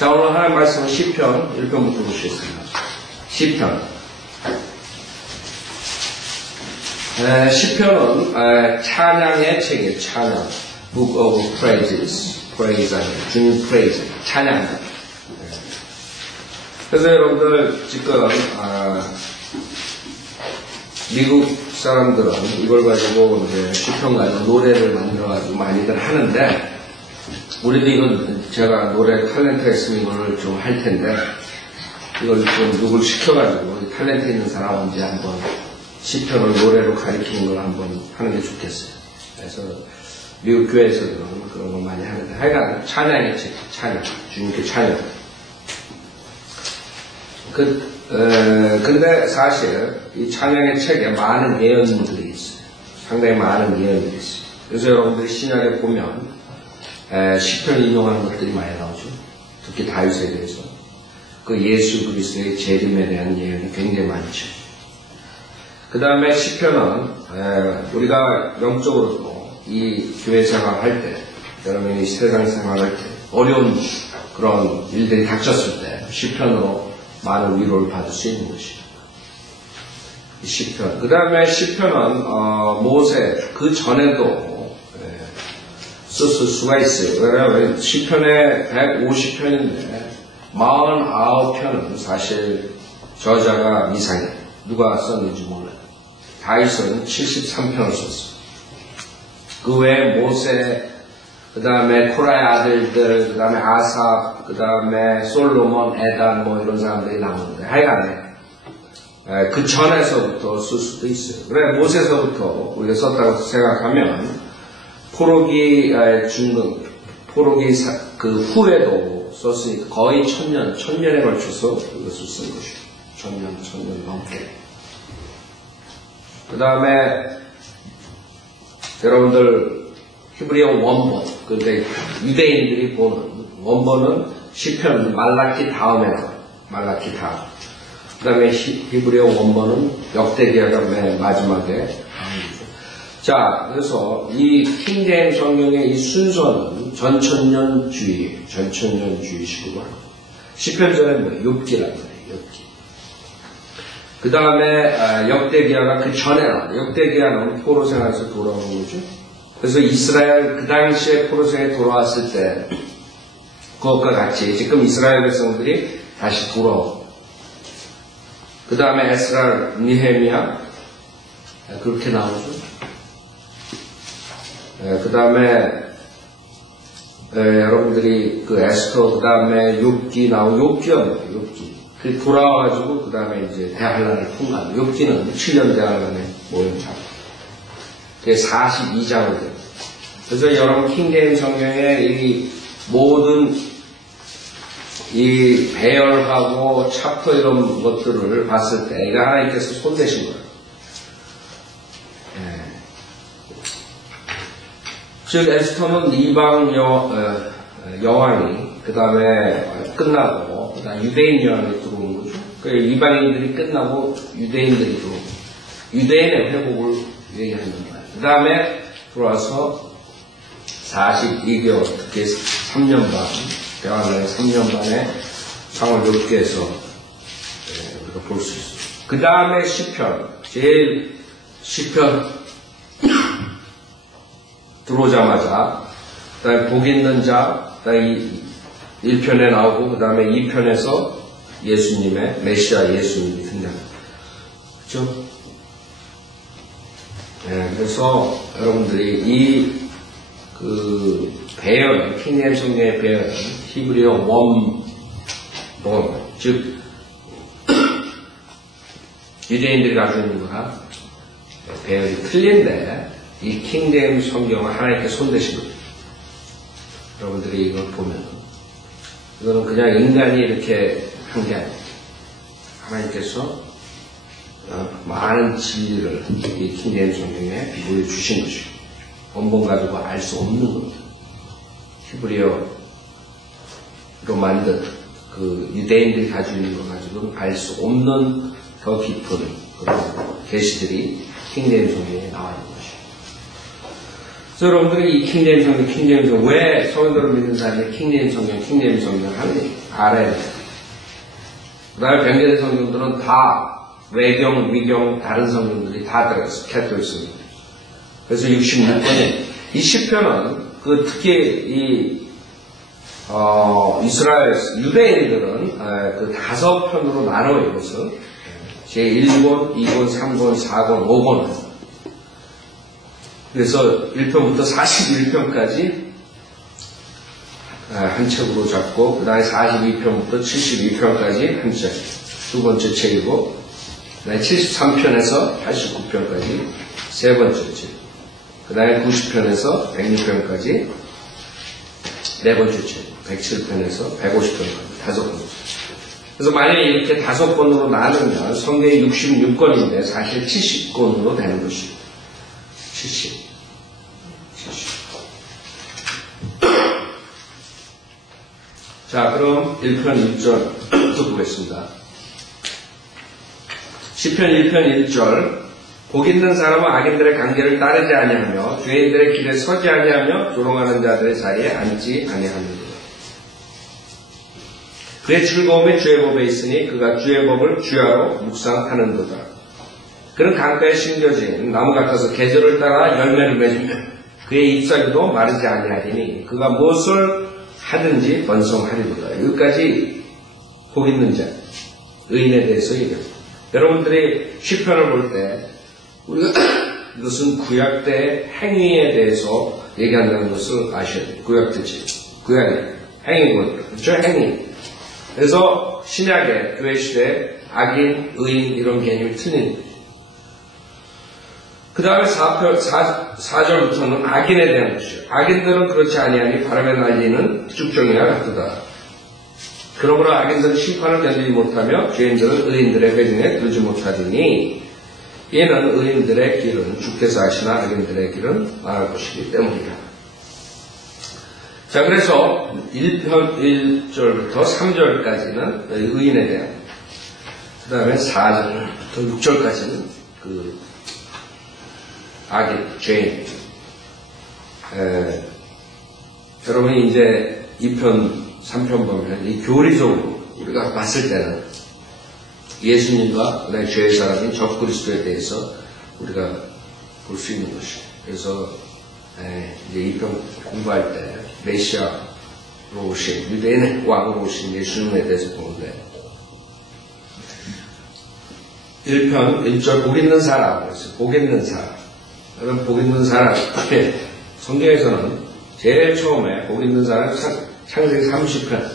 자, 오늘 하나님 말씀은 시편 1편부터 보시겠습니다. 시편. 시편은 찬양의 책이에요. 찬양. Book of Praises. Praise 아니에요. 주님 praise. 찬양. 그래서 여러분들 지금 미국 사람들은 이걸 가지고 이제 시편 가지고 노래를 만들어가지고 많이들 하는데, 우리도 이건 제가 노래 탤런트가 있으면 이걸 좀 할 텐데, 이걸 좀 누굴 시켜가지고 탤런트 있는 사람 언제 한번 시편을 노래로 가리키는 걸 한번 하는 게 좋겠어요. 그래서 미국 교회에서는 그런 걸 많이 하는데, 하여간 찬양의 책, 찬양, 주님께 찬양. 근데 사실 이 찬양의 책에 많은 예언들이 있어요. 상당히 많은 예언들이 있어요. 그래서 여러분들이 신약에 보면 시편 인용하는 것들이 많이 나오죠. 특히 다윗에 대해서. 그 예수 그리스도의 재림에 대한 예언이 굉장히 많죠. 그 다음에 시편은 우리가 영적으로도 이 교회 생활할 때, 여러분이 세상 생활할 때 어려운 그런 일들이 닥쳤을 때 시편으로 많은 위로를 받을 수 있는 것이에요. 시편. 그 다음에 시편은 모세 그 전에도 썼을 수가 있어요. 왜냐하면 시편에 150편인데 49편은 사실 저자가 이상해요. 누가 썼는지 몰라요. 다윗은 73편을 썼어요. 그 외에 모세, 그 다음에 코라의 아들들, 그 다음에 아삽, 그 다음에 솔로몬, 에단 뭐 이런 사람들이 나오는데, 하여간에 그 전에서부터 쓸 수도 있어요. 그래 모세서부터 우리가 썼다고 생각하면 포로기 그 후에도 썼으니까 거의 천년에 걸쳐서 이것을 쓴 것이죠. 천년 넘게. 그 다음에 여러분들 히브리어 원본, 근데 유대인들이 보는 원본은 시편 말라키 다음에 나와요. 말라키 다음. 그 다음에 히브리어 원본은 역대기야가 맨 마지막에 나옵니다. 자, 그래서 이 킹제임스 성경의 이 순서는 전천년주의, 전천년주의식으로 합니다. 시편 전에 뭐예요? 욥기라는 거예요. 욥기. 그 다음에 역대기야가 그 전에 나와요. 역대기야는 포로 생활에서 돌아오는 거죠. 그래서 이스라엘 그 당시에 포로생에 돌아왔을 때 그것과 같이 지금 이스라엘 백성들이 다시 돌아오고, 그 다음에 에스라, 니헤미야 그렇게 나오죠. 그 다음에 여러분들이 그 에스터, 그 다음에 욥기 나오고, 욥기가 뭐예요? 욥기. 그 돌아와가지고 그 다음에 이제 대환란을 통과하는, 욥기는 7년 대환란의 모형처럼. 그게 42장으로 돼요. 그래서 여러분 킹제임스 성경의 이 모든 이 배열하고 챕터 이런 것들을 봤을 때 이거 하나님께서 손대신 거예요. 즉 에스터는 이방 여왕이 그 다음에 끝나고 그 다음에 유대인 여왕이 들어오는 거죠. 이방인들이 끝나고 유대인들이 들어오고 유대인의 회복을 얘기하는 거예요. 그 다음에 들어와서 42개월, 특히 3년 반, 대환란의 3년 반의 상을 욥기에서 우리가 볼 수 있어요. 그 다음에 시편, 제일 시편 들어오자마자, 그 다음에 복 있는 자, 그 다음에 1편에 나오고, 그 다음에 2편에서 예수님의, 메시아 예수님이 등장합니다. 그렇죠? 그래서 여러분들이 그 배열은, 킹제임스 성경의 배열은 히브리어 원본, 즉 유대인들이 가지고 있는 거랑 배열이 틀린데 이 킹제임스 성경을 하나님께 손대신 겁니다. 여러분들이 이걸 보면 이거는 그냥 인간이 이렇게 한 게 아니에요. 하나님께서 많은 진리를 이 킹제임스 성경에 보여주신 것이고, 원본 가지고 알 수 없는 겁니다. 히브리어로 만든 그 유대인들이 가지고 있는 것 가지고는 알 수 없는 더 깊은 그런 계시들이 킹제임스 성경에 나와 있는 것이에요. 그래서 여러분들이 이 킹제임스 성경, 왜 성도를 믿는 사람이 킹제임스 성경 하는지 알아야 돼요. 그 다음에 변개된 성경들은 다 외경, 위경, 다른 성경들이 다 들어있어요. 캐톨릭 성경. 그래서 66권이 이 시편은 특히 이스라엘 유대인들은 그 5편으로 나눠요. 이것을 제1권, 2권, 3권, 4권, 5권. 그래서 1편부터 41편까지 한 책으로 잡고, 그 다음에 42편부터 72편까지 한 책, 두 번째 책이고, 그 다음에 73편에서 89편까지 세 번째 책, 그 다음에 90편에서 106편까지 네 번째 책, 107편에서 150편까지 다섯 번째. 그래서 만약에 이렇게 5권으로 나누면 성경이 66권인데 사실 70권으로 되는 것이죠. 70. 자, 그럼 1편 1절부터 보겠습니다. 시편 1편 1절. 복 있는 사람은 악인들의 관계를 따르지 아니하며 죄인들의 길에 서지 아니하며 조롱하는 자들의 자리에 앉지 아니하느니라. 그의 즐거움이 주의 법에 있으니 그가 주의 법을 주야로 묵상하는도다. 그는 강가에 심겨진 나무 같아서 계절을 따라 열매를 맺으며 그의 잎사귀도 마르지 아니하리니 그가 무엇을 하든지 번성하리로다. 여기까지 복 있는 자, 의인에 대해서 얘기합니다. 여러분들이 시편을 볼 때 우리가 이것은 구약 때 행위에 대해서 얘기한다는 것을 아셔야 돼요. 구약 때지. 구약이 행위거든요. 그렇죠? 행위. 그래서 신약의 교회 시대에 악인, 의인 이런 개념이 틀린 거예요. 그 다음에 4절부터는 악인에 대한 것이죠. 악인들은 그렇지 아니하니 바람에 날리는 죽정이와 같도다. 그러므로 악인들은 심판을 견디지 못하며 죄인들은 의인들의 배경에 들지 못하리니 이는 의인들의 길은 주께서 하시나 악인들의 길은 망할 것이기 때문이다. 자, 그래서 1편 1절부터 3절까지는 의인에 대한, 그 다음에 4절부터 6절까지는 악인, 죄인. 여러분이 이제 2편, 3편 보면 이 교리적으로 우리가 봤을 때는 예수님과 그다음에 죄의 사람인 적그리스도에 대해서 우리가 볼 수 있는 것이에요. 그래서 이제 2편 공부할 때 메시아로 오신 유대인의 왕으로 오신 예수님에 대해서 보는데 1편 1절 복 있는 사람, 그래서 복 있는 사람. 여러분 복 있는 사람, 성경에서는 제일 처음에 복 있는 사람 창세기 30편,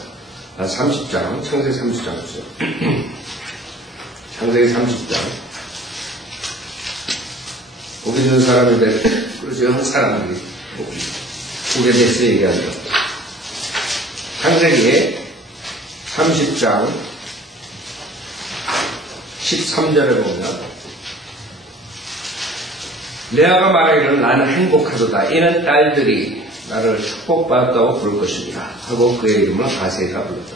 30장, 창세기 30장 보세요. 창세기 30장. 복 있는 사람에 대해, 그래서 여러 사람들이 복에 대해서 얘기합니다. 창세기 30장 13절에 보면 레아가 말하기를 나는 행복하도다. 이는 딸들이 나를 축복받았다고 부를 것입니다. 하고 그의 이름을 아세가 불렀다.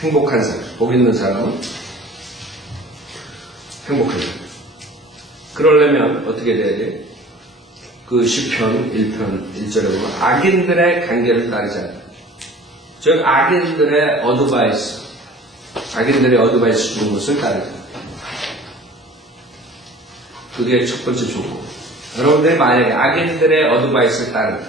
행복한 사람, 복 있는 사람은 행복한 사람. 그러려면 어떻게 돼야 돼? 그 시편 1편 1절에 보면 악인들의 관계를 따르지 않는다. 즉 악인들의 어드바이스, 악인들의 어드바이스 주는 것을 따르지 않는다. 그게 첫 번째 조건. 여러분들이 만약에 악인들의 어드바이스를 따른다.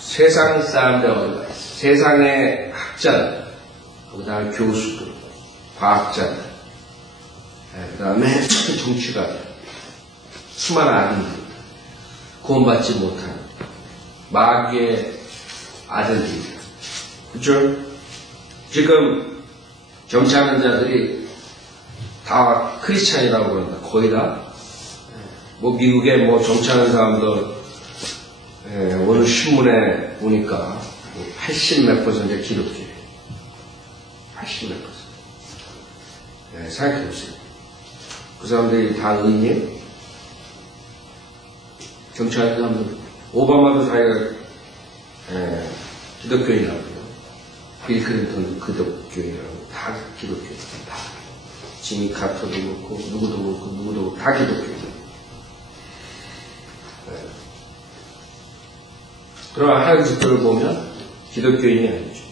세상 사람들 어드바이스, 세상의 학자들, 그 다음에 교수들, 과학자들, 그 다음에 정치가들, 수많은 악인들, 구원받지 못한 마귀의 아들들, 그렇죠? 지금 정치하는 자들이 다 크리스찬이라고 그런다. 거의 다. 뭐 미국에 뭐 정치하는 사람들 오늘 신문에 보니까 80몇 퍼센트 기독교예요. 80몇 퍼센트. 생각해보세요. 그 사람들이 다 의인이에요? 정치하는 사람들. 오바마도 자기가 기독교인이라고. 빌 클린턴도 기독교인이라고. 다 기독교인. 다. 지미 카터도 그렇고 누구도 그렇고 다 기독교인. 그러나 하는 짓들을 보면 기독교인이 아니죠.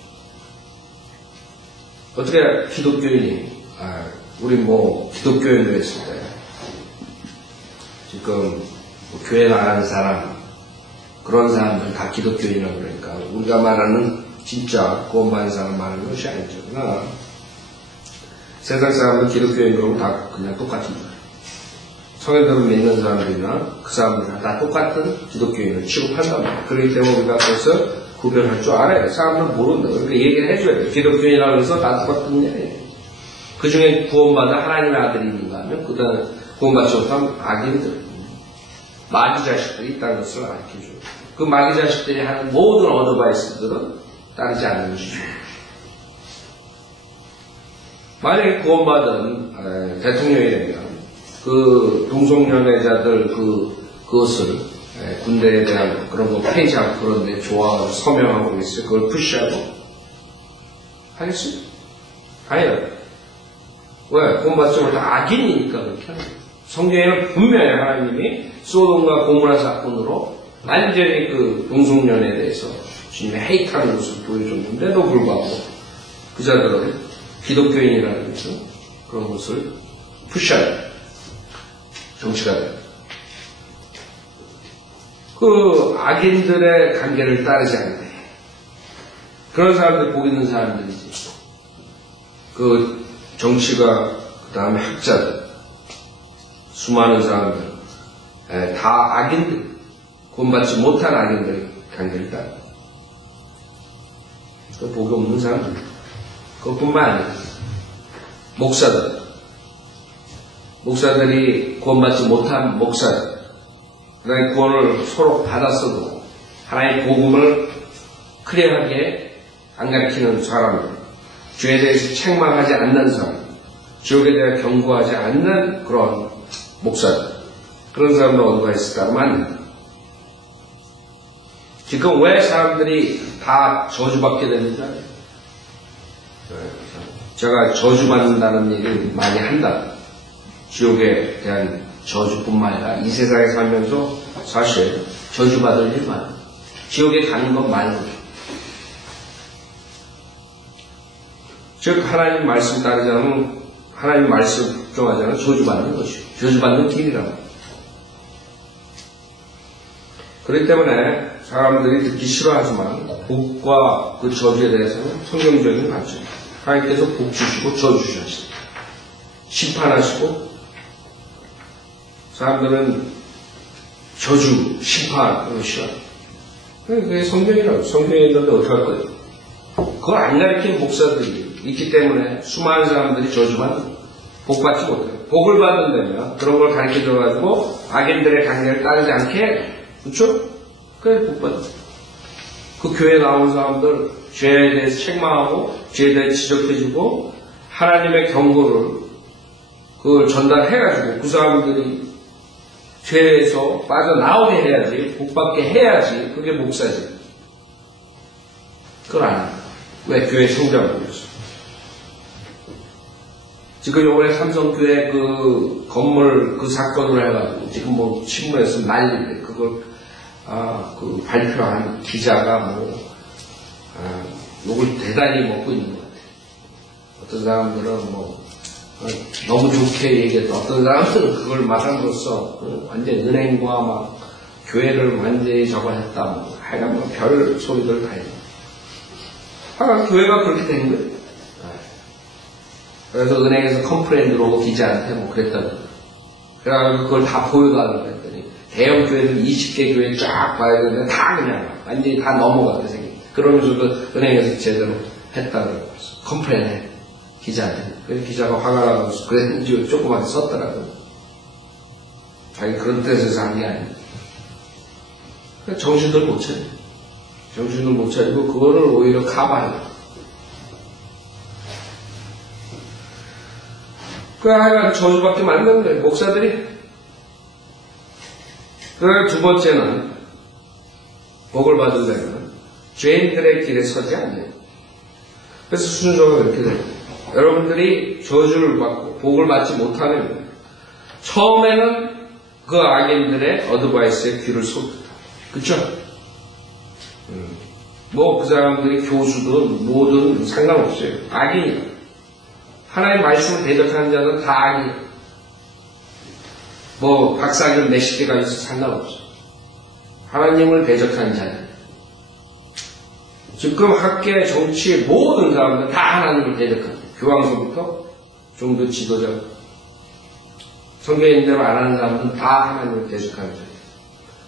어떻게 기독교인이 우리 뭐 기독교인들 했을 때 지금 뭐 교회 나가는 사람 그런 사람들 다 기독교인이라고 그러니까 우리가 말하는 진짜 구원받은 사람 말하는 것이 아니죠. 그러나 세상 사람들 기독교인들하고 다 그냥 똑같은 거예요. 성경들을 믿는 사람들이나 그 사람들은 다 똑같은 기독교인을 취급한단 말이에요. 그렇기 때문에 우리가 그것을 구별할 줄 알아요. 사람들은 모른다. 그러니까 얘기를 해줘야 돼요. 기독교인이라고 해서 다 똑같은 게 아니에요. 그 중에 구원받아 하나님의 아들이 있는가 하면 그 다음에 구원받지 못한 악인들, 마귀 자식들이 있다는 것을 가르쳐줘요. 그 마귀 자식들이 하는 모든 어드바이스들은 따르지 않는 것이죠. 만약에 구원받은 대통령이 되면 그 동성연애자들 그것을 군대에 대한 그런 거 폐지하고 그런데 좋아하고 서명하고 있어요. 그걸 푸시하고 하겠어요? 아니요. 왜? 구원받지 못한 악인이니까 그렇게 하는 거예요. 성경에는 분명히 하나님이 소돔과 고모라 사건으로 완전히 그 동성연애에 대해서 주님의 헤이트하는 것을 보여줬는데도 불구하고 그 자들은 기독교인이라는 것은 그런 것을 푸시하는 정치가 돼요. 그 악인들의 관계를 따르지 않는데 그런 사람들 복 있는 사람들이지. 그 정치가 그 다음에 학자들 수많은 사람들 다 악인들 구원받지 못한 악인들의 관계를 따르. 그 복이 없는 사람들 그것뿐만 아니라 목사들이 구원받지 못한 목사들 그다음에 구원을 서로 받았어도 하나님의 복음을 클리어하게 안 가르치는 사람들 죄에 대해서 책망하지 않는 사람 지옥에 대해 경고하지 않는 그런 목사들 그런 사람들 어디가 있을까 하면 안 된다. 지금 왜 사람들이 다 저주받게 되는지 알아요? 제가 저주받는다는 얘기를 많이 한다. 지옥에 대한 저주뿐만 아니라 이 세상에 살면서 사실 저주받을 일만 지옥에 가는 것 말고 즉 하나님 말씀 따르지 않으면 하나님 말씀 복종하지 않으면 저주받는 것이요. 저주받는 길이라고. 그렇기 때문에 사람들이 듣기 싫어하지만 복과 그 저주에 대해서는 성경적인 관점. 하나님께서 복 주시고 저주 주셨습니다. 심판하시고 사람들은 저주, 심판 그런 거 싫어요. 그게 성경이라고. 성경에 있는데 어떡할 거예요? 그걸 안 가르치는 목사들이 있기 때문에 수많은 사람들이 저주받는 복 받지 못해요. 복을 받는다면 그런 걸 가르쳐줘가지고 악인들의 관계를 따르지 않게 해요. 그렇죠? 그래 복 받아요. 그 교회에 나오는 사람들 죄에 대해서 책망하고 죄에 대해서 지적해주고 하나님의 경고를 그걸 전달해가지고 그 사람들이 죄에서 빠져나오게 해야지 복받게 해야지 그게 목사지. 그걸 안 해요. 왜? 교회 성장을 위해서. 지금 요번에 삼성교회 그 건물 그 사건을 해가지고 지금 뭐 신문에서 난리인데 그걸 그 발표한 기자가 욕을 대단히 먹고 있는 것 같아요. 어떤 사람들은 너무 좋게 얘기했다. 어떤 사람들은 그걸 말함으로써 완전 은행과 막 교회를 완전히 저거 했다. 하여간 별 소리들 다 해요. 교회가 그렇게 된 거예요. 그래서 은행에서 컴플레인 들어오고 기자한테 그랬다고. 그래가지고 그걸 다 보여달라고 했더니 대형 교회들 20개 교회 쫙 봐야 되는데 다 그냥 완전히 다 넘어가게 생긴. 그러면서도 은행에서 제대로 했다고 그랬어. 컴플레인 해. 기자한테. 그래서 기자가 화가 나서 그랬는지 조그맣게 썼더라고요. 자기 그런 뜻에서 한 게 아니에요. 정신들 못 차려. 정신을 못 차리고 그거를 오히려 가봐요. 그 하여간 저주밖에 만든 거예요. 목사들이. 그리고 두 번째는 복을 받으려면 죄인들의 길에 서지 않아요. 그래서 순서가 이렇게 돼요. 여러분들이 저주를 받고 복을 받지 못하는 거예요. 처음에는 그 악인들의 어드바이스에 귀를 쏟다. 그쵸? 뭐 그 사람들이 교수든 뭐든 상관없어요. 악인이야. 하나님 말씀을 대적하는 자는 다 악이야. 뭐 박사학위를 몇십 개가 있어도 상관없어. 하나님을 대적하는 자는 지금 학계, 정치 모든 사람들 다 하나님을 대적한다. 교황서부터 종교 지도자, 성경에 있는 대로 안 하는 사람들은 다 하나님을 대적하는 자예요.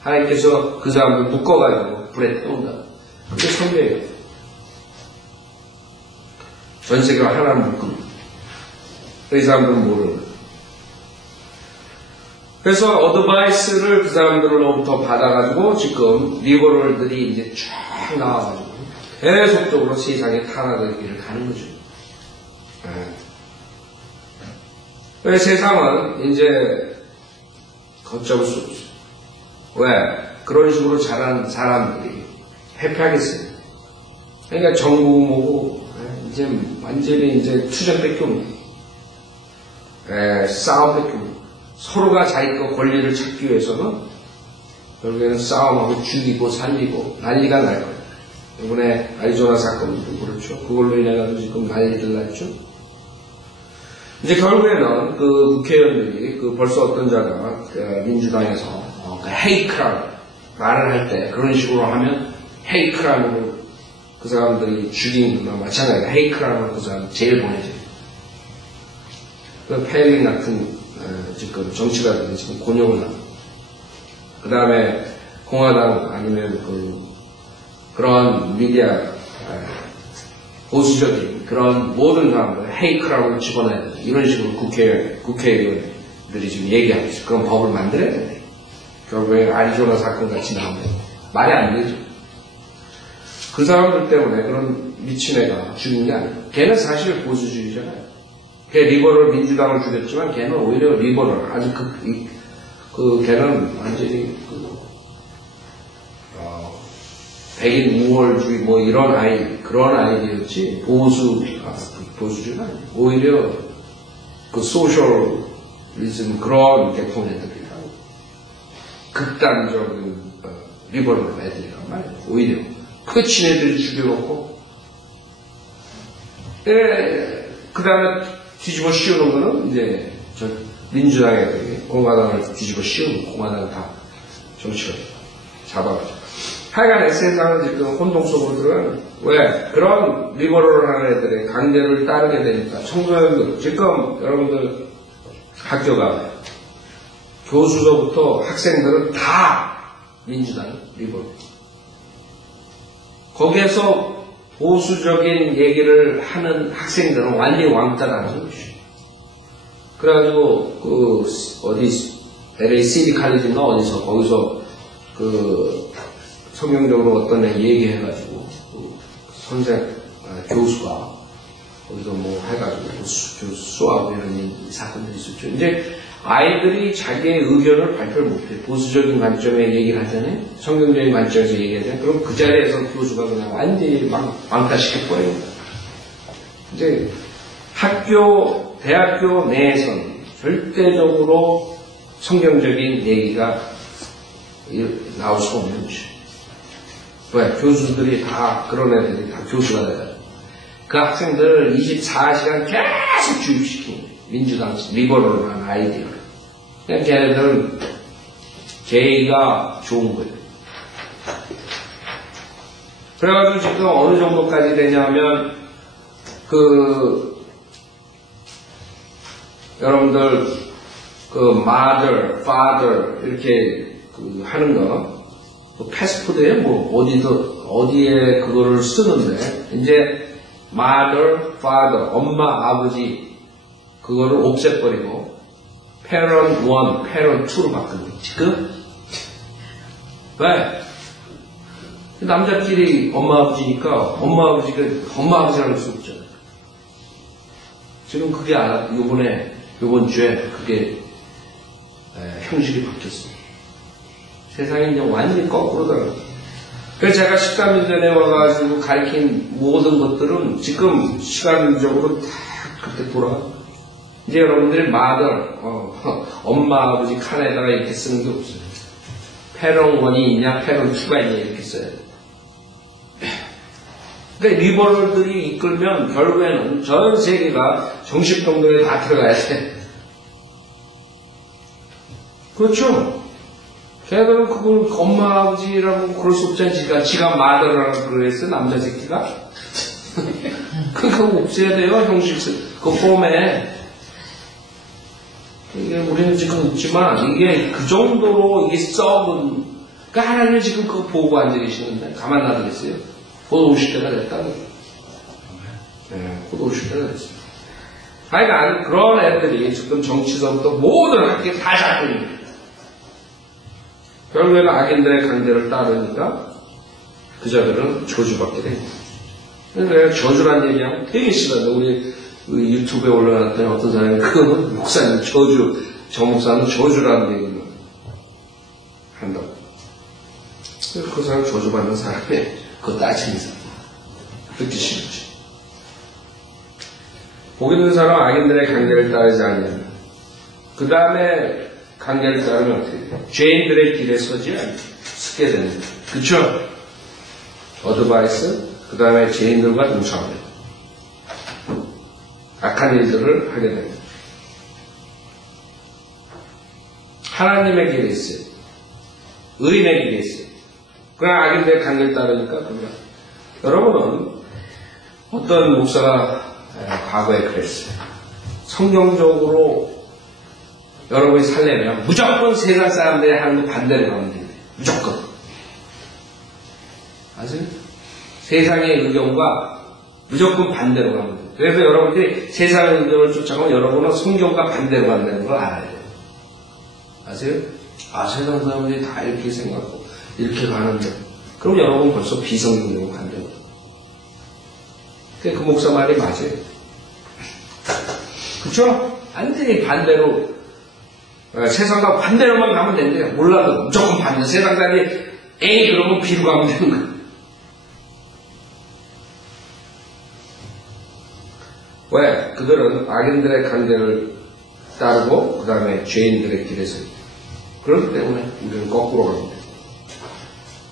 하나님께서 그 사람들 묶어가지고 불에 태운다. 그게 성경이에요. 전 세계가 하나를 묶습니다. 이 사람들은 모르는 거예요. 그래서 어드바이스를 그 사람들로부터 받아가지고 지금 리버럴들이 이제 쫙 나와가지고 계속적으로 세상에 타락의 길을 가는 거죠. 왜 세상은 이제 걷잡을 수 없어요. 왜? 그런 식으로 자란 사람들이 회피하겠어요. 그러니까 정부 뭐고 이제 완전히 이제 투쟁밖에 없는 싸움밖에 없는 서로가 자기 거 권리를 찾기 위해서는 결국에는 싸움하고 죽이고 살리고 난리가 날 거예요. 이번에 아리조나 사건도 그렇죠. 그걸로 인해서 지금 난리들 났죠. 이제 결국에는 그 국회의원들이 벌써 어떤 자가 민주당에서 헤이크라고 말을 할 때 그런 식으로 하면 헤이크라고 그 사람들이 죽인 거나 마찬가지로 헤이크라고 그 사람 제일 보내줘요. 그 패링 같은 지금 정치가들이 지금 곤욕을 하고 그 다음에 공화당 아니면 그런 미디어 보수적인 그런 모든 사람들 헤이크라고 집어넣어야 된다. 이런 식으로 국회의원들이 지금 얘기하고 있어요. 그런 법을 만들어야 된다. 결국에 아리조나 사건 같이 나오면 말이 안 되죠. 그 사람들 때문에 그런 미친 애가 죽인 게 아니에요. 걔는 사실 보수주의잖아요. 걔 리버럴 민주당을 죽였지만 걔는 오히려 리버럴 아주 걔는 완전히 백인 우월주의 뭐 이런 그런 아이디어였지 보수주의가 아니에요. 오히려 그 소셜리즘 그런 계통애들이라고 극단적인 리버럴 애들이란 말이에요. 오히려 그 친애들이 죽여놓고 그 다음에 뒤집어 씌우는 거는 이제 민주당 애들이 공화당을 뒤집어 씌우는 공화당을 다 정치가 잡아가지고 하여간에 세상은 지금 혼동 속으로 들어가는 왜? 그런 리버럴 하는 애들의 강제를 따르게 되니까 청소년들 지금 여러분들 학교 가면 교수서부터 학생들은 다 민주당 리버럴 거기에서 보수적인 얘기를 하는 학생들은 완전히 왕따라는 거죠. 그래가지고 LA 시티 칼리지인가 어디서 거기서 성경적으로 어떤 애 얘기해가지고 교수가 거기서 뭐 해가지고 수하고 이런 사건들이 있었죠. 이제 아이들이 자기의 의견을 발표를 못해요. 보수적인 관점에 얘기를 하잖아요. 성경적인 관점에서 얘기하잖아요. 그럼 그 자리에서 교수가 그냥 완전히 왕따시켜버려요. 이제 대학교 내에서는 절대적으로 성경적인 얘기가 나올 수 없는 거죠. 왜? 교수들이 다 그런 애들이 다 교수가 돼가지고 그 학생들을 24시간 계속 주입시키는 거예요. 민주당 리버럴한 아이디어를. 그냥 걔네들은 개의가 좋은 거예요. 그래가지고 지금 어느 정도까지 되냐면 여러분들 mother, father 이렇게 하는 거 패스트푸드에 뭐 어디에 그거를 쓰는데 이제 mother, father 엄마, 아버지 그거를 없애버리고 parent 1, parent 2로 바꾸는 거지. 지금 왜? 남자끼리 엄마, 아버지니까 엄마, 아버지라는 수 없잖아요. 지금 그게 요번 주에 그게 형식이 바뀌었어요. 세상이 이제 완전히 거꾸로 달라요. 그래서 제가 13년 전에 와가지고 가르친 모든 것들은 지금 시간적으로 다 그렇게 돌아가. 이제 여러분들이 엄마, 아버지 칸에다가 이렇게 쓰는 게 없어요. 패런 1이 있냐, 패런 2가 있냐, 이렇게 써야 돼. 그러니까 리버럴들이 이끌면 결국에는 전 세계가 정식병동에 다 들어가야 돼. 그렇죠? 걔들은 그걸 엄마, 아버지라고 그럴 수 없잖아. 지가 마더라고 그랬어, 남자 새끼가? 그거 없애야 돼요, 형식. 그 폼에. 이게 우리는 지금 웃지만, 이게 그 정도로 이게 썩은, 그러니까 하나님은 지금 그거 보고 앉아 계시는데, 가만 놔두겠어요? 곧 오실 때가 됐다고. 네, 곧 오실 때가 됐어요. 하여간 그런 애들이 지금 정치서부터 모든 학교 다 잡고 있는 거예요. 결국에는 악인들의 강제를 따르니까 그 자들은 저주받게 됩니다. 그래서 저주란 얘기하면 되게 싫어요. 우리 유튜브에 올라갔더니 어떤 사람이 그거는 목사님 저 목사는 저주라는 얘기를 한다고. 그래서 그 사람 저주받는 사람이 그거 따지는 사람. 듣기 싫지. 복이 있는 사람은 악인들의 강제를 따르지 않으면 그 다음에 강제를 따르면 어떻게 돼요? 죄인들의 길에 서게 됩니다. 그쵸? 어드바이스, 그 다음에 죄인들과 동참합니다. 악한 일들을 하게 됩니다. 하나님의 길에 있어요. 의인의 길에 있어요. 그러나 악인들의 강제를 따르니까 그냥. 여러분은 어떤 목사가 과거에 그랬어요. 성경적으로 여러분이 살려면 무조건 세상 사람들이 하는 거 반대로 가면 됩니다. 무조건. 아세요? 세상의 의견과 무조건 반대로 가면 돼요. 그래서 여러분들이 세상의 의견을 쫓아가면 여러분은 성경과 반대로 간다는 걸 알아야 돼요. 아세요? 세상 사람들이 다 이렇게 생각하고 이렇게 가는데 그럼 여러분 벌써 비성경적으로 간다는 거예요. 그 목사 말이 맞아요. 그쵸? 완전히 반대로 세상과 반대로만 가면 된대요. 몰라도 무조건 반대. 세상 사람이 A 그러면 B로 가면 되는 거예요. 왜? 그들은 악인들의 강제를 따르고 그 다음에 죄인들의 길에서 그렇기 때문에 우리는 거꾸로 갑니다.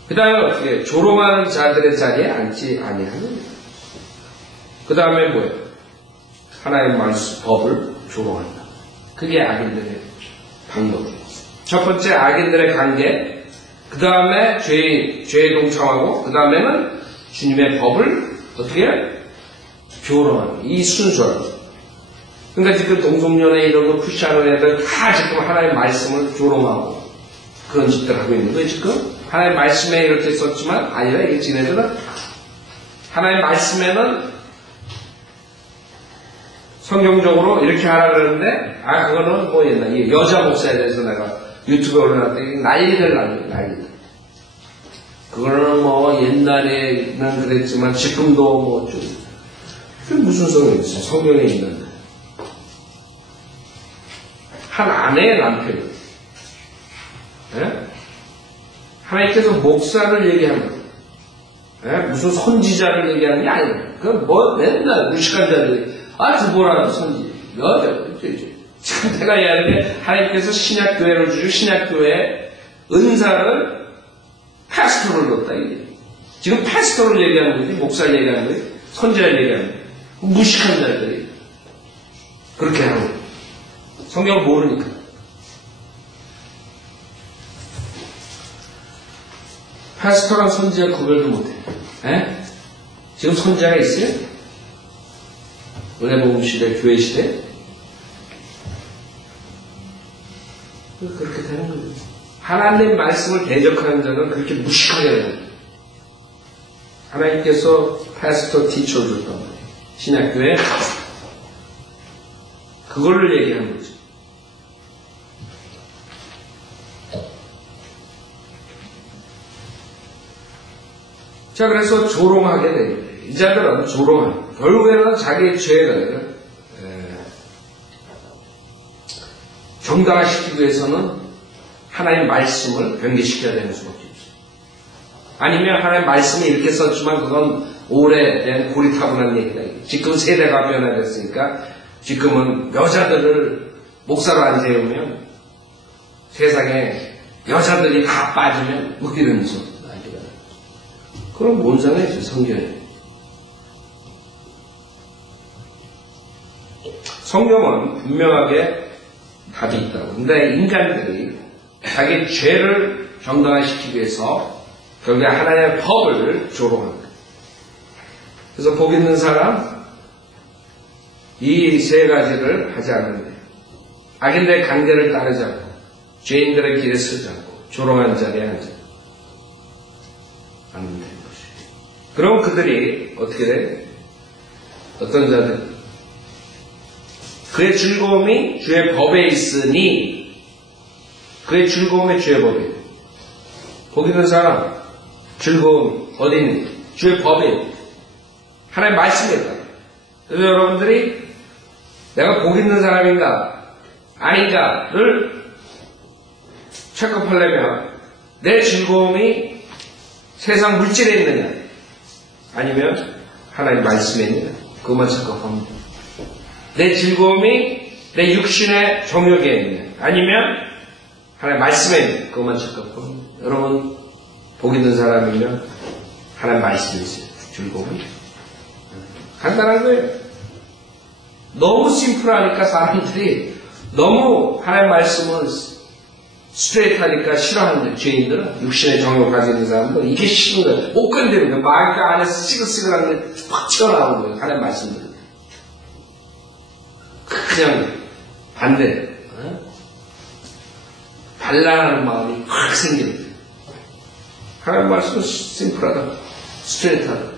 그 다음에 어떻게 조롱하는 자들의 자리에 앉지 아니하는 그 다음에 뭐예요? 하나의 말씀, 법을 조롱한다. 그게 악인들의 방법이에요. 첫 번째 악인들의 관계, 그 다음에 죄에 동참하고, 그 다음에는 주님의 법을 어떻게 조롱하는 이 순서로. 그러니까 지금 동성연애 이런 거 푸시하는 애들 다 지금 하나의 말씀을 조롱하고 그런 짓들 하고 있는 거예요, 지금. 하나의 말씀에 이렇게 썼지만 아니라 이게 지네들은 하나의 말씀에는 성경적으로 이렇게 하라 그러는데, 그거는 뭐 옛날, 여자 목사에 대해서 내가 유튜브에 올려놨더니 난리들. 그거는 뭐 옛날에는 그랬지만 지금도 뭐 그게 무슨 소용이 있어? 성경에 있는데. 한 아내의 남편이, 하나님께서 목사를 얘기하면, 무슨 선지자를 얘기하는 게 아니에요. 그건 뭐 맨날 무식한 자들이, 드보라는 선지, 참 내가 얘기하는데, 하나님께서 신약교회를 주시고, 신약교회 은사를 파스토를 뒀다, 이게. 지금 파스토를 얘기하는 거지, 목사를 얘기하는 거지, 선지자를 얘기하는 거지. 무식한 자들이. 그렇게 하는 거예요. 성경을 모르니까. 파스토랑 선지자 구별도 못해. 지금 선지자가 있어요? 은혜복음 시대, 교회 시대? 그렇게 되는 거예요. 하나님 말씀을 대적하는 자는 그렇게 무식하게 되는 거예요. 하나님께서 파스토 티처를 줬단 말이에요. 신약교회 그걸로 얘기하는 거죠. 자, 그래서 조롱하게 됩니다. 이 자들은 조롱합니다. 결국에는 자기의 죄를 정당화시키기 위해서는 하나님의 말씀을 변개시켜야 되는 수밖에 없어요. 아니면 하나님의 말씀이 이렇게 썼지만 그건 오래된 고리타분한 얘기다. 지금 세대가 변화됐으니까 지금은 여자들을 목사로 안 세우면 세상에 여자들이 다 빠지면 뭐 이러면서 난리가 나요. 그럼 뭔 상관이죠, 성경에. 성경은 분명하게 답이 있다고. 근데 인간들이 자기 죄를 정당화시키기 위해서 결국에 하나님의 법을 조롱합니다. 그래서 복 있는 사람, 이 세 가지를 하지 않는데, 악인들의 강제를 따르지 않고, 죄인들의 길에 서지 않고, 조롱한 자리에 앉아 않는 것이에요. 그럼 그들이 어떻게 돼? 어떤 자들? 그의 즐거움이 주의 법에 있으니, 그의 즐거움이 주의 법에 있다. 복 있는 사람, 즐거움 어디 있니? 주의 법에 있다. 하나님 말씀에 있다. 그래서 여러분들이 내가 복 있는 사람인가 아닌가를 체크하려면 내 즐거움이 세상 물질에 있느냐 아니면 하나님 말씀에 있느냐 그것만 체크합니다. 내 즐거움이 내 육신의 정욕에 있느냐 아니면 하나님 말씀에 있느냐 그것만 체크합니다. 여러분 복 있는 사람이면 하나님 말씀에 있어요. 즐거움이 간단한 거예요. 너무 심플하니까 사람들이 너무 하나님 말씀을 스트레이트하니까 싫어하는 거예요. 죄인들은 육신의 정욕을 가지고 있는 사람들은 이게 싫은 거예요. 못 건드리는 거예요. 마귀가 안에서 시글시글한 게 팍 튀어나오는 거예요. 하나님 말씀들은 그냥 반대 반란하는 마음이 확 생기는 거예요. 하나님 말씀은 심플하다. 스트레이트하다.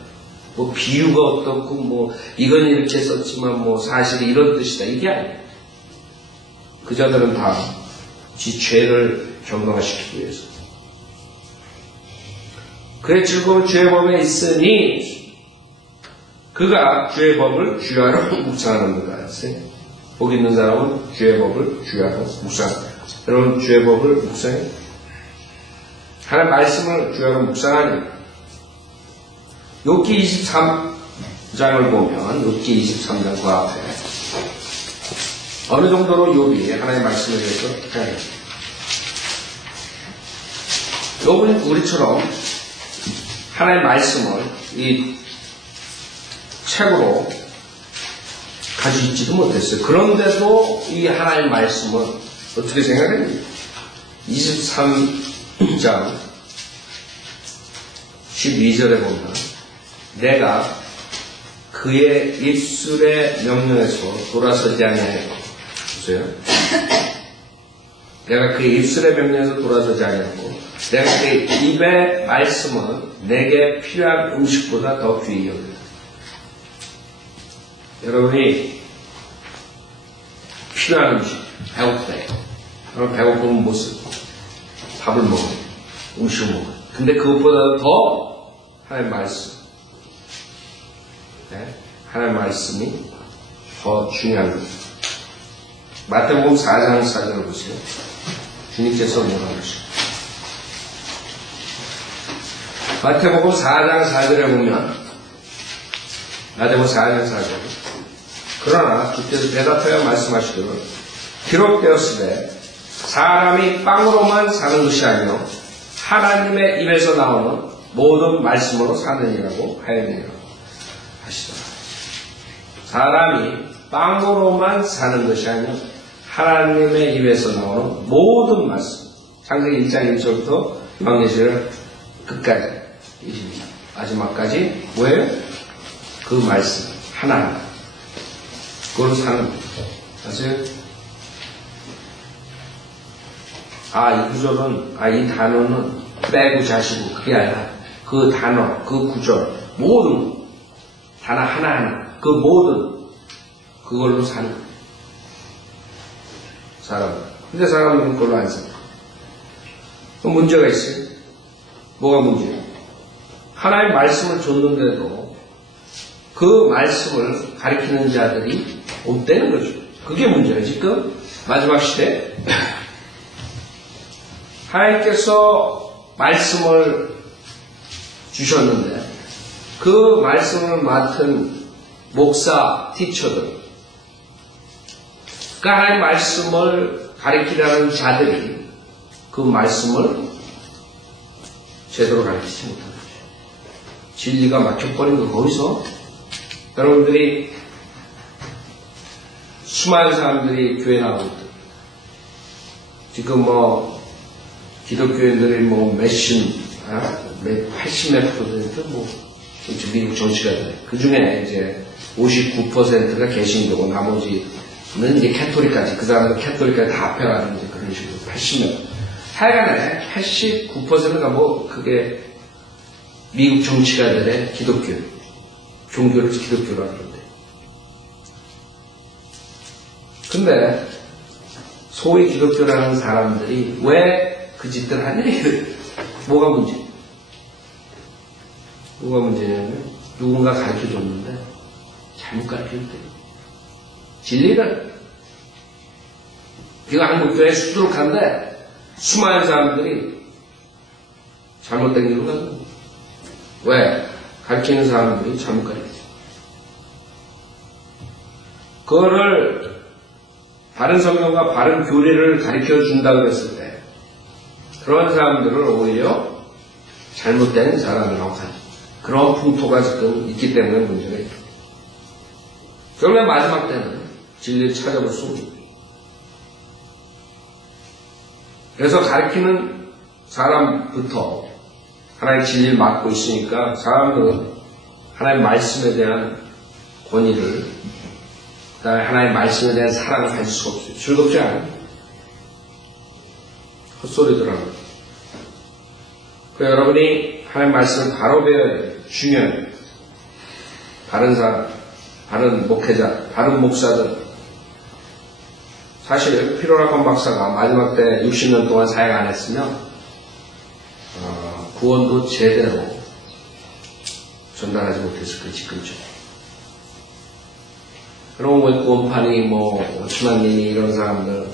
뭐 비유가 어떻고 뭐 이건 이렇게 썼지만 뭐 사실이 이런 뜻이다 이게 아니에요. 그 자들은 다 지 죄를 정당화시키기 위해서 그의 즐거운 주의 법에 있으니 그가 주의 법을 주야로 묵상하는가. 복 있는 사람은 주의 법을 주야로 묵상합니다. 여러분 주의 법을 묵상해요. 하나님 말씀을 주야로 묵상하니 욥기 23장을 보면 욥기 23장 그 앞에 어느 정도로 욥이 하나님의 말씀에 대해서 해요. 욥은 우리처럼 하나님의 말씀을 이 책으로 가지고 있지도 못했어요. 그런데도 이 하나님의 말씀을 어떻게 생각합니까? 23장 12절에 보면 내가 그의 입술의 명령에서 돌아서지 아니하였고 보세요. 내가 그의 입술의 명령에서 돌아서지 아니하였고 내가 그의 입의 말씀은 내게 필요한 음식보다 더 귀히 여긴다. 여러분이 필요한 음식 배고프다. 여러분 배고프면 못 쓰고 밥을 먹어요. 음식을 먹어요. 근데 그것보다 더 하나님의 말씀 하나님의 말씀이 더 중요한 겁니다. 마태복음 4장 4절을 보세요. 주님께서 뭐라고 하십니까? 마태복음 4장 4절에 보면 마태복음 4장 4절 그러나 주께서 대답하여 말씀하시기를 기록되었으되 사람이 빵으로만 사는 것이 아니요 하나님의 입에서 나오는 모든 말씀으로 사느니라고 하였느니라 하시더라. 사람이 빵으로만 사는 것이 아니라 하나님의 입에서 나오는 모든 말씀. 창세기 1장 1절부터 요한계시록 끝까지 마지막까지 뭐예요? 그 말씀 하나하나 그걸로 사는 거예요. 아세요? 이 구절은 이 단어는 빼고 자시고 그게 아니라 그 단어, 그 구절 모든 단어 하나하나 그 모든 그걸로 사는 거예요. 사람은. 근데 사람은 그걸로 안 살아요. 문제가 있어요. 뭐가 문제예요? 하나님의 말씀을 줬는데도 그 말씀을 가리키는 자들이 없다는 거죠. 그게 문제예요. 지금 마지막 시대 하나님께서 말씀을 주셨는데 그 말씀을 맡은 목사, 티처들 그러니까 하나님의 말씀을 가리키라는 자들이 그 말씀을 제대로 가르치지 못하는 거죠. 진리가 막혀버린 거 거기서 여러분들이 수많은 사람들이 교회 나오고 있다. 지금 뭐 기독교인들이 뭐 몇십, 80몇 %, 뭐 미국 정치가 돼. 그 중에 이제 59%가 개신교고 나머지는 이제 캐톨릭까지, 그 사람들 캐톨릭까지 다 합해가지고 이제 그런 식으로 80몇. 하여간에 89%가 뭐 그게 미국 정치가들의 기독교, 종교를 기독교라고 그러는데. 근데 소위 기독교라는 사람들이 왜 그 짓들 하냐? 뭐가 문제? 뭐가 문제냐면 누군가 가르쳐줬는데 잘못 가르쳐줬대. 진리를. 이거 한국교회 수두룩한데 수많은 사람들이 잘못된 길로 가는 거예요. 왜? 가르치는 사람들이 잘못 가르쳤어. 그거를 바른 성경과 바른 교리를 가르쳐 준다고 그랬을 때 그런 사람들을 오히려 잘못된 사람이라고 하죠. 그런 풍토가 지금 있기 때문에 문제가 있죠. 그러면 마지막 때는 진리를 찾아볼 수 없는 거예요. 그래서 가르치는 사람부터 하나님의 진리를 맡고 있으니까 사람들은 하나님의 말씀에 대한 권위를, 그다음에 하나님의 말씀에 대한 사랑을 가질 수가 없어요. 즐겁지 않아요. 헛소리더라고요. 그래서 여러분이 하나님의 말씀을 바로 배워야 돼요. 중요해요. 바른 사람, 바른 목회자, 바른 목사들. 사실 피로라콘 박사가 마지막 때 60년 동안 사역 안 했으면 구원도 제대로 전달하지 못했을 거예요. 지금쯤. 그럼 왜 구원판이 뭐 오츠만님이 이런 사람들,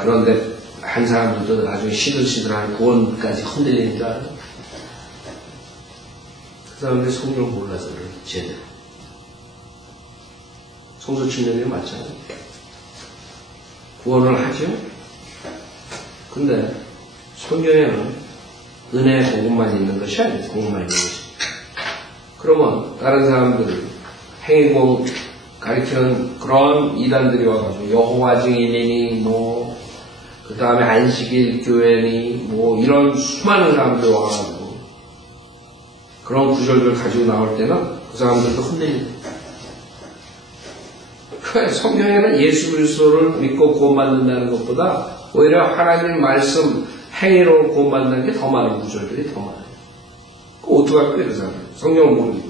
그런데 한 사람들도 나중에 시들시들한 구원까지 흔들리는 줄 알아요? 그 사람들이 성경을 몰라서 그래요. 제대로. 성서 측면이 맞잖아요. 구원을 하죠. 근데 성경에는 은혜의 복음만 있는 것이 아니에요. 복음만 있는 것이. 그러면 다른 사람들이 행위공 가리키는 그런 이단들이 와가지고 여호와 증인이니 뭐 그 다음에 안식일 교회니 뭐 이런 수많은 사람들이 와가지고 그런 구절들 가지고 나올 때는 그 사람들도 흔들립니다. 성경에는 예수 그리스도를 믿고 구원받는다는 것보다 오히려 하나님 말씀 행위로 구원받는 게 더 많은 구절들이 더 많아요. 그거 어떡할 거예요, 그 사람들? 성경을 모르니까.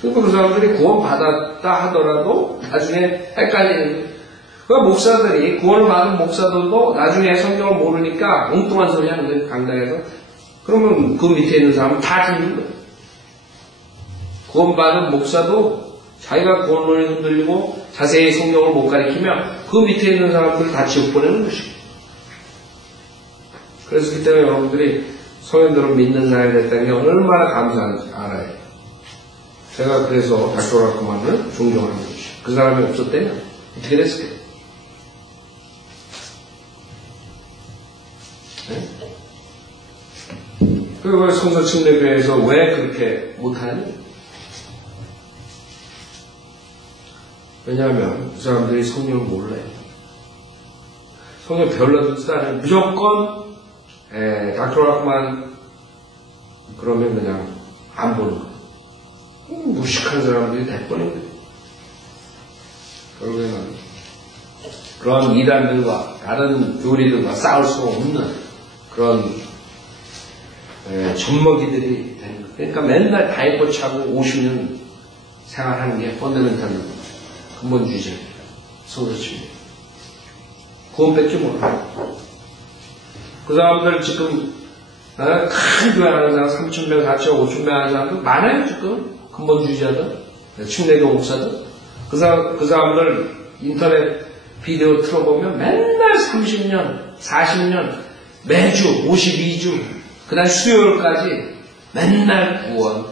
그러니까 그 사람들이 구원받았다 하더라도 나중에 헷갈리는 거예요. 그러니까 목사들이, 구원을 받은 목사들도 나중에 성경을 모르니까 엉뚱한 소리 하는 거예요, 강당에서. 그러면 그 밑에 있는 사람은 다 듣는 거예요. 구원받은 목사도 자기가 구원론에 흔들리고 자세히 성경을 못 가리키면 그 밑에 있는 사람들을 다 지옥 보내는 것이에요. 그래서 그때 여러분들이 성현들을 믿는 사람이 됐다는 게 얼마나 감사한지 알아요. 제가 그래서 닥터라크만을 존경하는 것이에요. 그 사람이 없었다면 어떻게 됐을까요? 네? 그리고 성서 침례교회에서 왜 그렇게 못하느냐? 왜냐하면 그 사람들이 성경을 몰라요. 성경 별로 듣지도 않아요. 무조건 닥터라크만 그러면 그냥 안 보는 거예요. 무식한 사람들이 대권인 거예요. 결국에는 그런 이단들과 다른 교리들과 싸울 수 없는 그런 젖먹이들이 되는 거예요. 그러니까 맨날 다이버 차고 50년 생활하는 게 펀더멘탈 근본주의자입니다. 성서주의. 구원밖에 몰라요. 그 사람들 지금 큰 교회 하는 사람 3,000명, 4,000명, 5,000명 하는 사람들 많아요. 지금 근본주의자들, 침례교 목사들. 그 사람들 인터넷 비디오 틀어보면 맨날 30년, 40년, 매주 52주, 그 다음 수요일까지 맨날 구원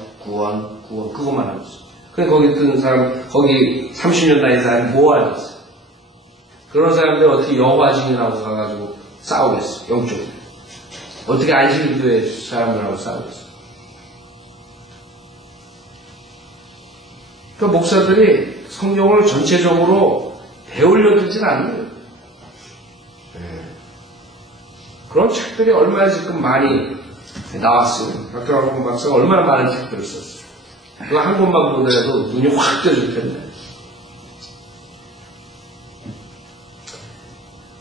그것만 하고 있어요. 근데 거기 뜬 사람, 거기 30년 다닌 사람이 뭐 알겠어요? 그런 사람들이 어떻게 여호와 증인하고 가가지고 싸우겠어, 영적으로. 어떻게 안식일교회 사람들하고 싸우겠어. 그 목사들이 성경을 전체적으로 배우려 들진 않는 거예요. 그런 책들이 얼마나 지금 많이 나왔어요. 박도라고 박사가 얼마나 많은 책들을 썼어요. 그거 한 권만 보더라도 눈이 확 떠질 텐데.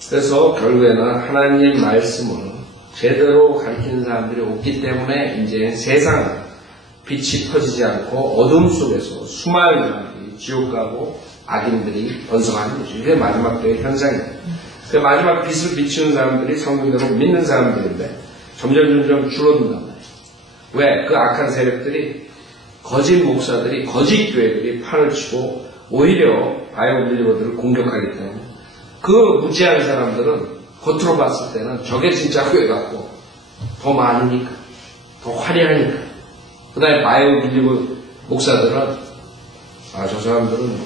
그래서 결국에는 하나님의 말씀을 제대로 가르치는 사람들이 없기 때문에 이제 세상 빛이 터지지 않고 어둠 속에서 수많은 사람들이 지옥 가고 악인들이 번성하는 거죠. 이게 마지막 때의 현상이에요. 그 마지막 빛을 비추는 사람들이 성경대로 믿는 사람들인데 점점 줄어든단 말이에요. 왜? 그 악한 세력들이 거짓 목사들이 거짓 교회들이 판을 치고 오히려 바이블 빌리버들을 공격하기 때문에 그 무지한 사람들은 겉으로 봤을 때는 저게 진짜 교회 같고 더 많으니까 더 화려하니까 그 다음에 바이블 빌리버 목사들은 저 사람들은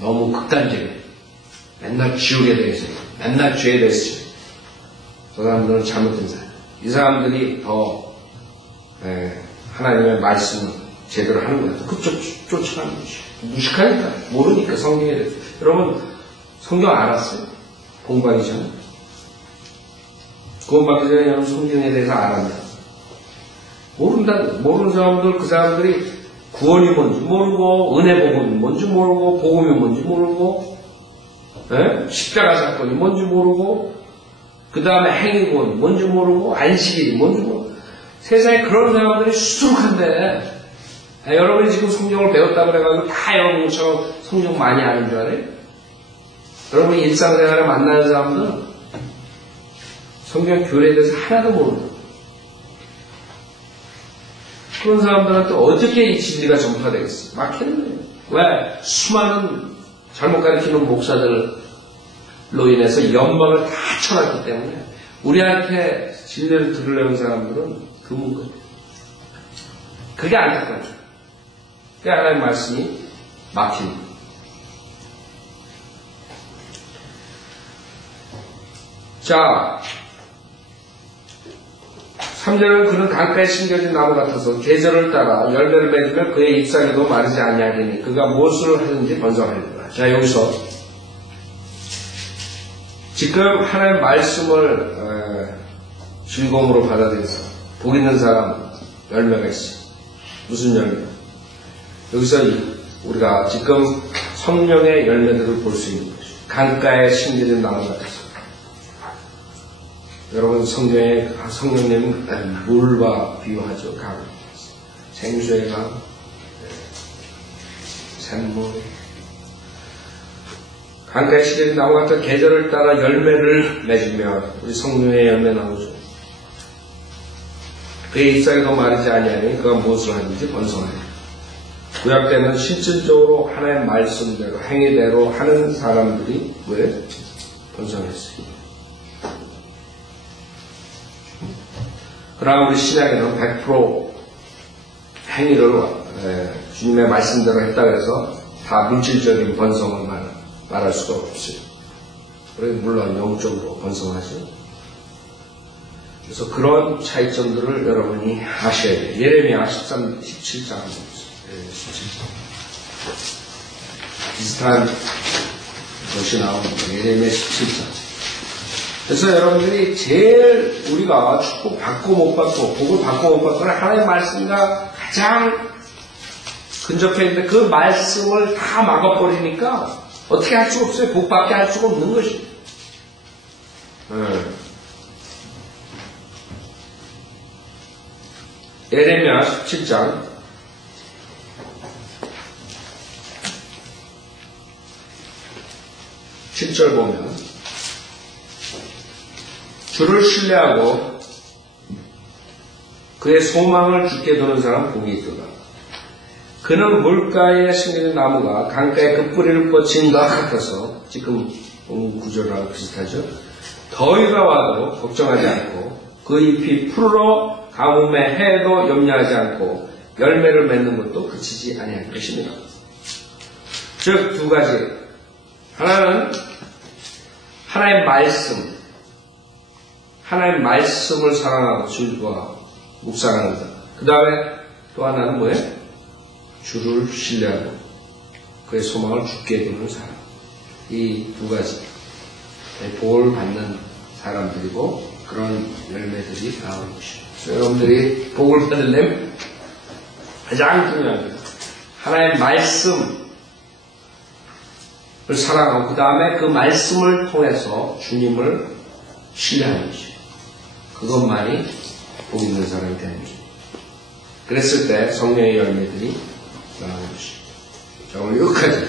너무 극단적이에요. 맨날 지옥에 대해서 맨날 죄에 대해서 저 사람들은 잘못된 사람. 이 사람들이 더 하나님의 말씀을 제대로 하는 거예요. 그쪽 쫓아가는 거지. 무식하니까 모르니까 성경에 대해서. 여러분 성경 알았어요? 공부하기 전에? 구원받기 전에 여러분 성경에 대해서 알았냐? 모르는 사람들, 그 사람들이 구원이 뭔지 모르고 은혜 복음이 뭔지 모르고 복음이 뭔지 모르고 십자가 사건이 뭔지 모르고 그 다음에 행위구원이 뭔지 모르고 안식일이 뭔지 모르고 세상에 그런 사람들이 수두룩한데 여러분이 지금 성경을 배웠다고 해가지고 다 여러분처럼 성경 많이 아는 줄 알아요? 여러분이 일상생활에 만나는 사람들은 성경 교리에 대해서 하나도 모르고 그런 사람들한테 어떻게 이 진리가 전파되겠어요? 막히는 거예요. 왜? 수많은 잘못 가르치는 목사들로 인해서 연막을 다 쳐놨기 때문에 우리한테 진리를 들으려는 사람들은 드문 거예요. 그게 안타깝죠. 그게 하나님의 말씀이 막힌 거예요. 자, 3절은 그는 강가에 심겨진 나무 같아서 계절을 따라 열매를 맺으며 그의 잎사귀도 마르지 아니하리니 그가 무엇을 하든지 번성하리라. 자, 여기서 지금 하나님의 말씀을 즐거움으로 받아들여서 복 있는 사람 열매가 있어요. 무슨 열매? 여기서 우리가 지금 성령의 열매들을 볼 수 있는 거죠. 강가에 심겨진 나무 같아서. 여러분 성령님은 물과 비유하죠. 강, 생수의 강, 샘물. 강가에 심겨진 나무 같은 계절을 따라 열매를 맺으며 우리 성령의 열매 나오죠. 그의 잎사귀도 마르지 아니하니 그가 무엇을 하는지 번성하니. 구약 때는 실질적으로 하나님의 말씀대로 행위대로 하는 사람들이 왜 번성했어요? 그러나 우리 신약에는 100% 행위를 주님의 말씀대로 했다고 해서 다 물질적인 번성을 말할 수가 없어요. 물론 영적으로 번성하죠. 그래서 그런 차이점들을 여러분이 아셔야 돼요. 예레미야 17장 비슷한 것이 나옵니다. 예레미야 17장. 그래서 여러분들이 제일 우리가 축복 받고 못 받고 복을 받고 못 받고는 하나님의 말씀과 가장 근접해 있는데 그 말씀을 다 막아버리니까 어떻게 할 수가 없어요. 복받게 할 수가 없는 것이에요. 예레미야 17장 7절 보면 주를 신뢰하고 그의 소망을 주께 두는 사람 복이 있도다. 그는 물가에 심겨진 나무가 강가에 그 뿌리를 뻗친 것 같아서 지금 구절하고 비슷하죠. 더위가 와도 걱정하지 않고 그 잎이 푸르러 가뭄에 해도 염려하지 않고 열매를 맺는 것도 그치지 아니할 것입니다. 즉 두 가지 하나는 하나의 말씀을 사랑하고 즐거워하고 묵상하는 것. 그 다음에 또 하나는 뭐예요? 주를 신뢰하고 그의 소망을 주께 두는 사람. 이 두 가지 복을 받는 사람들이고 그런 열매들이 나오는 것이죠. 여러분들이 복을 받으려면 가장 중요한 것 하나의 말씀을 사랑하고 그 다음에 그 말씀을 통해서 주님을 신뢰하는 것이죠. 그것만이 복 있는 사람이 되는 것이죠. 그랬을 때 성령의 열매들이 나오는 것이죠. 자, 오늘 여기까지.